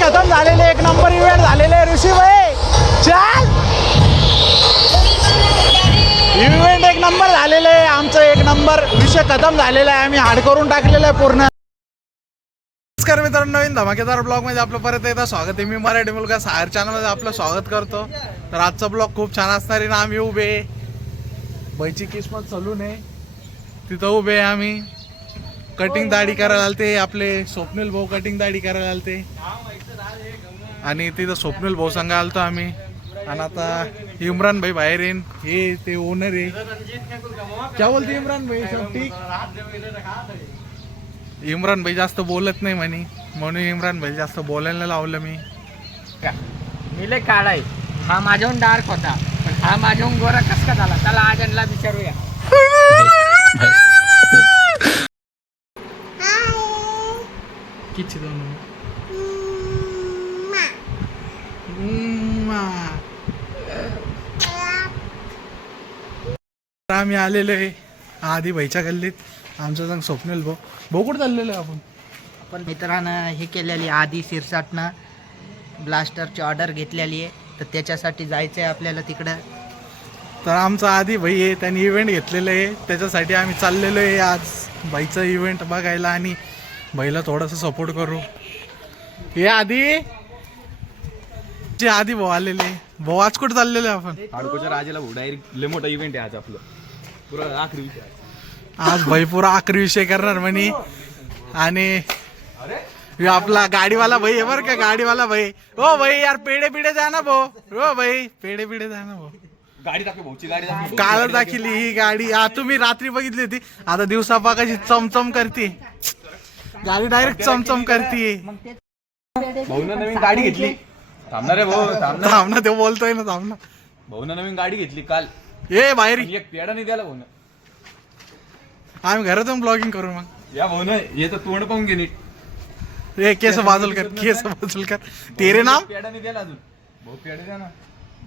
खतम झालेले, एक नंबर इव्हेंट झालेले ऋषी भाई. चल इव्हेंट एक नंबर झालेलं आहे आमचं, एक नंबर विषय खतम झालेला आहे. आम्ही हाड करून टाकलेलं आहे पूर्ण. नमस्कार मित्रांनो, नवीन धमाकेदार ब्लॉग मध्ये आपलं परत एकदा स्वागत आहे. मी मराठी मुलगा सायर चॅनल मध्ये आपलं स्वागत करतो. तर आजचा ब्लॉग खूप छान असणार आहे ना. आम्ही उभे बाईची किस्मत सलून आहे तिथं उभे आम्ही. कटिंग दाढी करायला आलते आपले स्वप्नील भाऊ, कटिंग दाढी करायला आलते आणि तिथं स्वप्नील भाऊ संघ आलतो आम्ही. आणि आता इम्रान भाई बाहेर येईन, हे ते ओनर आहे. क्या बोलते इम्रान भाई, सब ठीक? इम्रान भाई जास्त बोलत नाही म्हणे, म्हणून इम्रान भाई जास्त बोलायला लावलं मी. मिले काढाय हा माझ्याहून डार्क होता, पण हा माझ्याहून गोरा कस का झाला त्याला आजनला विचारूया. किती दोन आम्ही आलेलो आहे आधी भाईच्या गल्लीत. आमचं संग स्वप्नील भाऊ. भाऊ कुठं चाललेलो आहे पण मित्रांनं हे केलेली आधी सिरसाटनं ब्लास्टरची ऑर्डर घेतलेली आहे, तर त्याच्यासाठी जायचं आहे आपल्याला तिकडं. तर आमचा आधी भाई आहे, त्यांनी इव्हेंट घेतलेलं आहे, त्याच्यासाठी आम्ही चाललेलो आहे आज भाईचं इव्हेंट बघायला आणि भाईला थोडंसं सपोर्ट करू. हे आधी भाऊ आलेले. भाऊ आज कुठं चाललेलो आहे आपण? हाडकोच्या राजाला डायरेक्ट लय मोठा इव्हेंट आहे आज आपलं, पुरा आखरी विषय. आज भाई पुरा आखरी विषय करणार म्हणे. आणि आपला गाडीवाला भाई आहे बरं का, गाडीवाला भाई. हो भाई यार, पेढे पिढे द्या ना भाऊ. हो भाई, पेढे पिढे द्या ना भाऊ. गाडी दाखव भाऊची, गाडी दाखव. काल दाखवली ही गाडी. तुम्ही रात्री बघितली होती, आता दिवसापा कशी चमचम करते गाडी, डायरेक्ट चमचम करते. भाऊनं नवीन गाडी घेतली. थांबणार रे भाऊ, थांब ना, ते बोलतोय ना, थांब ना. भाऊनं नवीन गाडी घेतली काल. ये बाहेर आणि एक पेढा नाही द्याला भाऊनं. आम्ही घरातून ब्लॉगिंग करू मग. या भाऊनं हे तर तोंड पाहून घे नीट. ए केस बाजूल कर, केस बाजूल कर. तेरे नाम पेढा नाही द्याला अजून. भाऊ पेढा द्या ना.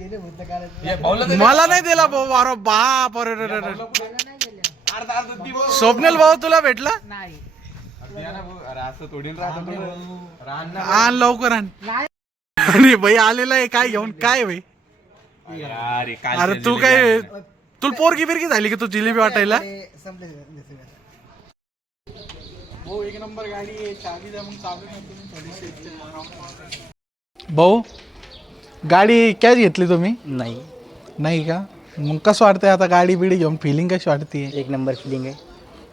ये भाऊला दे. मला नाही दिला भाऊ. अरे बाप, अरे अर्धा अर्धा दी भाऊ. स्वप्नील भाऊ तुला भेटला? नाही द्या ना भाऊ. अरे असं तोडीन राहतो तो. रान ना. आण लवकर आण. आणि भाई आलेला आहे काय घेऊन, काय भाई? अरे काय अरे तू काय, तुला पोरगी बिरगी झाली की तू जिलेबी वाटायला? भाऊ एक नंबर गाडी आहे, चावी द्या मग. चावी भाऊ गाडी कॅच घेतली तुम्ही? नाही नाही का? मग कसं वाटतंय आता गाडी बिडी घेऊन, फिलिंग कशी वाटते? एक नंबर फिलिंग आहे.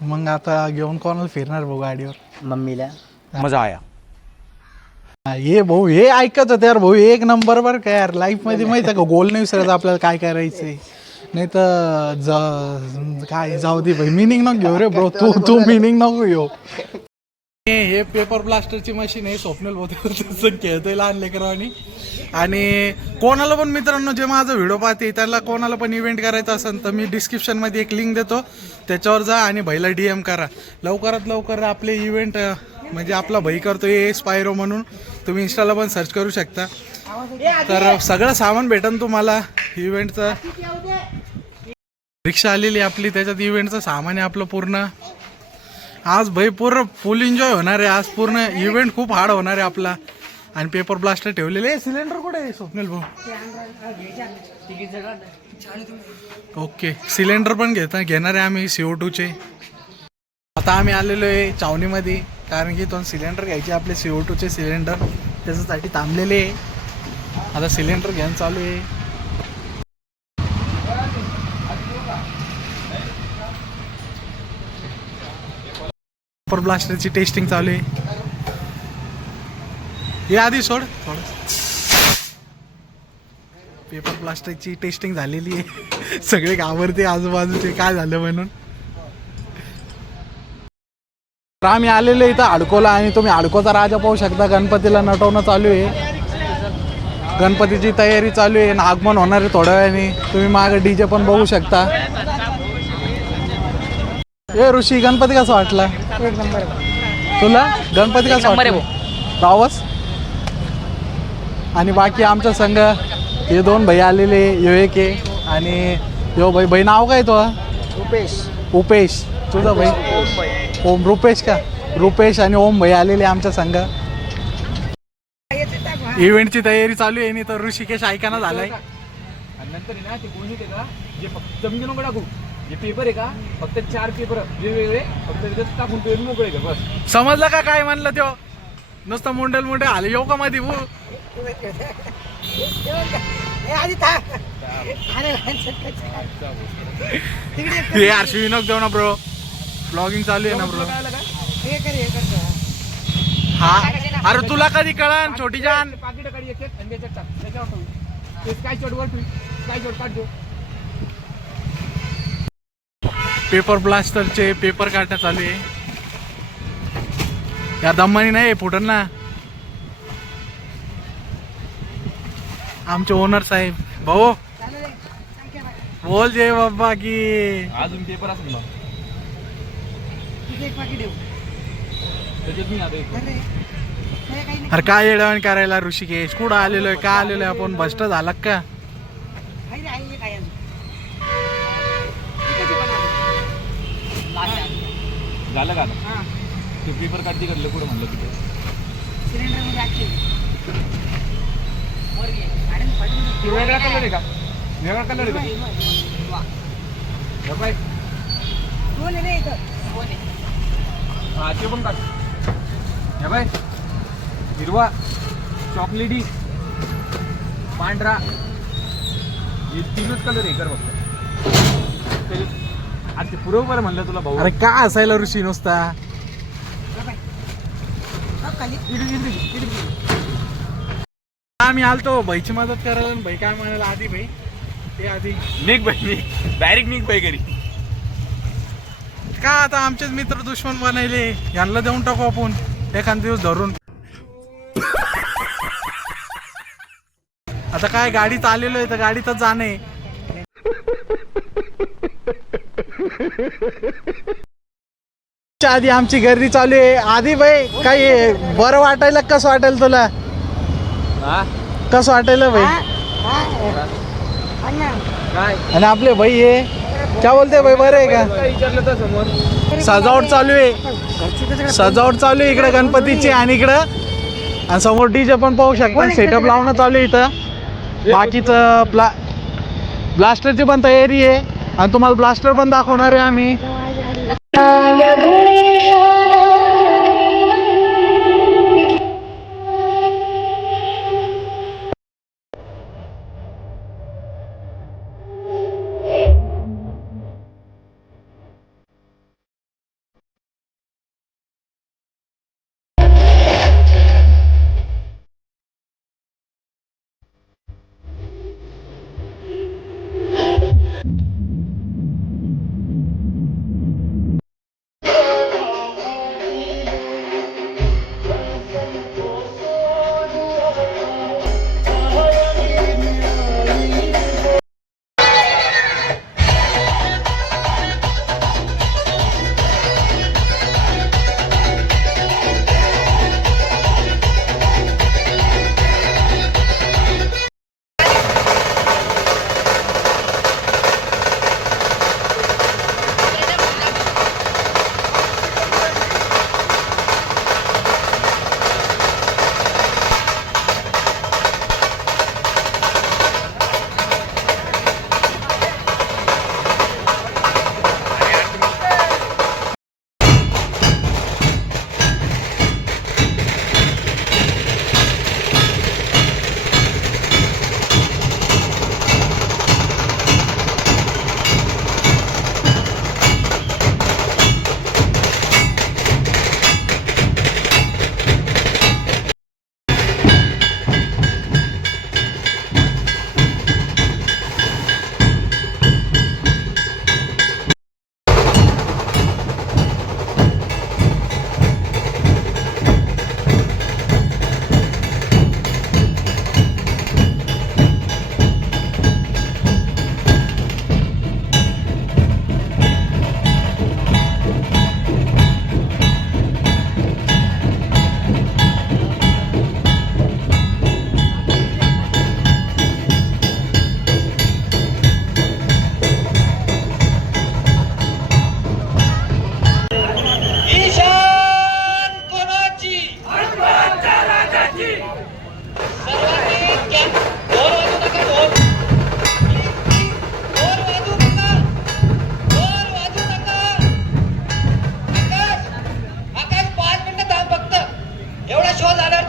मग आता घेऊन कोणाला फिरणार भाऊ गाडीवर? मम्मीला मजा आया. हे भाऊ हे ऐकत होते यार भाऊ, एक नंबर बर का यार. लाईफ मध्ये माहिती आहे का, गोल नाही विसरायचं आपल्याला काय करायचंय. नाही तर काय जाऊ दे भाई, मिनिंग नको घेऊ रे ब्रो. तू मिनिंग नको घेऊ. हे पेपर ब्लास्टरची मशीन आहे. स्वप्नील भाऊ खेळतोय लहान लेकरांनी. आणि कोणाला पण मित्रांनो जे माझा व्हिडिओ पाहते त्याला कोणाला पण इव्हेंट करायचा असेल तर मी डिस्क्रिप्शनमध्ये एक लिंक देतो, त्याच्यावर जा आणि भाईला DM करा. लवकरात लवकर आपले इव्हेंट म्हणजे आपला भाई करतो हे स्पायरो म्हणून, तुम्ही इंस्टाला पण सर्च करू शकता. तर सगळं सामान भेटेल तुम्हाला इव्हेंटचं. रिक्षा आलेली आपली, त्याच्यात इव्हेंटचं सामान आहे आपलं पूर्ण. आज भाई पूर्ण फुल एन्जॉय होणार आहे. आज पूर्ण इव्हेंट खूप हार्ड होणार आहे आपला. आणि पेपर ब्लास्टर ठेवलेले. सिलेंडर कुठे आहे स्वप्नील भाऊ? ओके, सिलेंडर पण घेणार आहे आम्ही CO2चे. आता आम्ही आलेलो आहे चावणीमध्ये, कारण की तो सिलेंडर घ्यायचे आपले CO2चे सिलेंडर, त्याच्यासाठी थांबलेले आहे. आता सिलेंडर घ्यायला चालू आहे. पेपर ब्लास्टरची टेस्टिंग चालू आहे. हे आधी सोड थोडं. पेपर ब्लास्टरची टेस्टिंग झालेली आहे. सगळे घाबरते आजूबाजूचे काय झालं म्हणून. तर आम्ही आलेलो इथं हाडकोला, आणि तुम्ही हाडकोचा राजा पाहू शकता. गणपतीला नटवणं चालू आहे, गणपतीची तयारी चालू आहे. आगमन होणार आहे थोड्या वेळाने. तुम्ही मागे DJ पण बघू शकता. ए ऋषी, गणपती कसा वाटला? एक नंबर. तुला गणपती कसा वाटला? रावस. आणि बाकी आमच्या संघ हे दोन भाई आलेले, यो एक आहे आणि यो भाई नाव काय तो? उपेश. तुझं भाई? ओम. रुपेश का? रुपेश आणि ओम भाई आलेले आमच्या संघ. इव्हेंटची तयारी चालू आहे. नाही तर ऋषिकेश ऐकाना झालाय. आणि नंतर आहे ना ते कोणी आहे का जे फक्त जमीन नको टाकू, जे पेपर आहे का फक्त 4 पेपर वेगवेगळे फक्त त्याच्यात टाकून ते मोकळे का बस. समजलं का काय म्हणलं त्यो? नुसतं मुंडल आलं येऊ का मध्ये हे आरशी विनोद देऊ ना ब्रो. ब्लॉगिंग चालू आहे ना ब्रो. हा अरे तुला कधी कळण छोटी जान. पाकिट काढी एक आणि त्याच्यात टाक, त्याच्यावर ठेव. ते स्काय शॉट वर ठेव, स्काय शॉट काढ. पेपर ब्लास्टरचे पेपर काढण्यात चालू आहे. या दम्मानी नाही फुटन ना. आमचे ओनर साहेब भाऊ बोल जय बाबा की अजून पेपर असेल ना त्याच्यात मी आता एक. अरे काय येडवण करायला ऋषिकेश कुठं आलेलो आहे? का आलेलो आहे आपण? भ्रष्ट झाला का? झालं का आता? ते पेपर काढते काढलं कुठं म्हणलं तिथे वेगळा कलर आहे का? वेगळा कलर आहे का? हा ते पण काढ. हे बाय हिरवा, चॉकलेटी, पांढरा हे 3च कलर आहे कर फक्त. आता ते पुरव बरं म्हणलं तुला भाऊ. अरे का असायला ऋषी नुसता? आम्ही आलतो भाईची मदत करायला. भाई काय म्हणाला आधी भाई ते आधी निघ बाई निघ, डायरेक्ट निघ बाई घरी. का आता आमचेच मित्र दुश्मन बनायले. यांना देऊन टाकू आपण एखाद दिवस धरून. आता काय गाडीत आलेलो आहे तर गाडीतच जाणे. आधी आमची गर्दी चालू आहे. आधी भाई काय बरं वाटायला कसं वाटेल तुला? कसं वाटायला भाई? काय आणि आपले भाई हे क्या बोलते भाई बरं आहे का? विचारलं तर समोर सजावट चालू आहे. सजावट चालू आहे इकडे गणपतीची आणि इकडं आणि समोर डीजे पण पाहू शकता. सेटअप लावणं चालू आहे इथं. बाकीचं ब्लास्टरची पण तयारी आहे आणि तुम्हाला ब्लास्टर पण दाखवणार आहे आम्ही.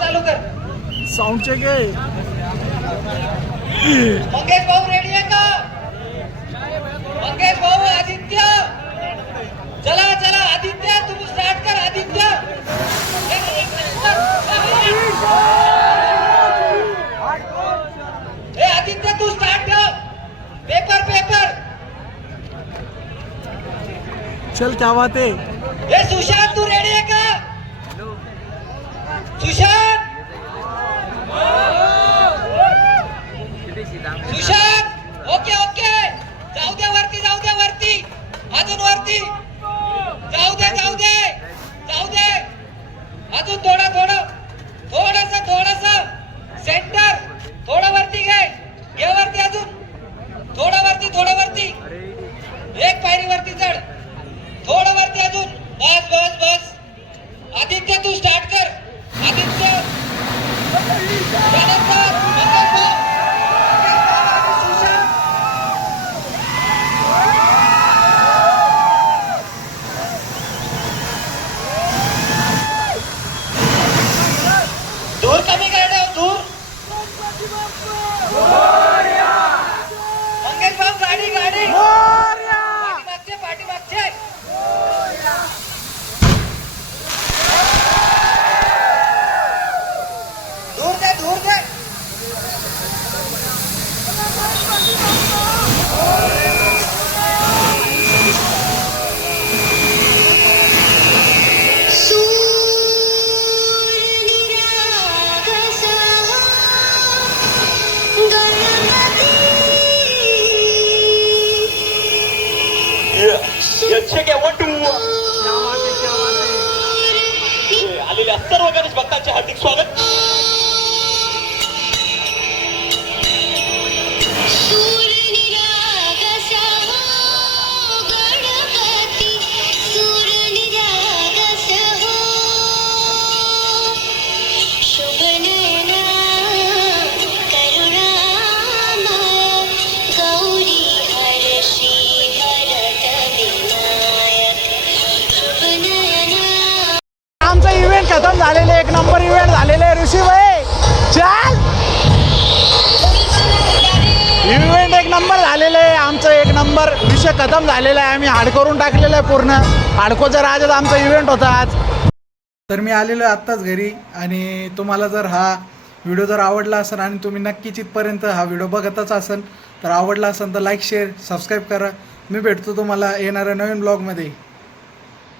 चालू कर. साऊंड चेक आहे. मंगेश भाऊ रेडी आहे का? मंगेश भाऊ, आदित्य, चला चला आदित्य, तुम्ही स्टार्ट कर आदित्य. ए आदित्य तू स्टार्ट ठेव. Paper paper. चल क्या बात आहे. ए सुशांत तू रेडी आहे का? Sushant, Sushant, okay okay. जाऊ दे वरती, जाऊ दे वरती, अजून वरती. जाऊ दे जाऊ दे जाऊ दे. अजून थोडं थोडं, थोडस सेंटर. थोडं वरती घे, घे वरती अजून. थोडं वरती, थोडं वरती. एक पायरी वरती चढ. थोडं वरती अजून. बस बस बस. आदित्य तू स्टार्ट कर. आदित्य, त्यानंतर मंगेश भाऊ, सुशांत. दूर कमी करणे दूर. मंगेश भाऊ गाडी गाडी. पाठीमागचे पाठीमागचे. दूर दे दूर दे. आलेल्या सर्व गणेश भक्तांचे हार्दिक स्वागत. आमचा इव्हेंट खतम झालेले, एक नंबर इव्हेंट झालेले ऋषी भाई. चल, इव्हेंट एक नंबर झालेले आहे. आमचं एक नंबर विषय खतम झालेला आहे. आम्ही हाड करून टाकलेलं आहे पूर्ण. हाडकोच्या राजात आमचा इव्हेंट होता आज. तर मी आलेलो आहे आत्ताच घरी. आणि तुम्हाला जर हा व्हिडिओ जर आवडला असेल आणि तुम्ही नक्कीच इथपर्यंत हा व्हिडिओ बघतच असेल तर आवडला असेल तर लाईक शेअर सबस्क्राईब करा. मी भेटतो तुम्हाला येणाऱ्या नवीन ब्लॉगमध्ये.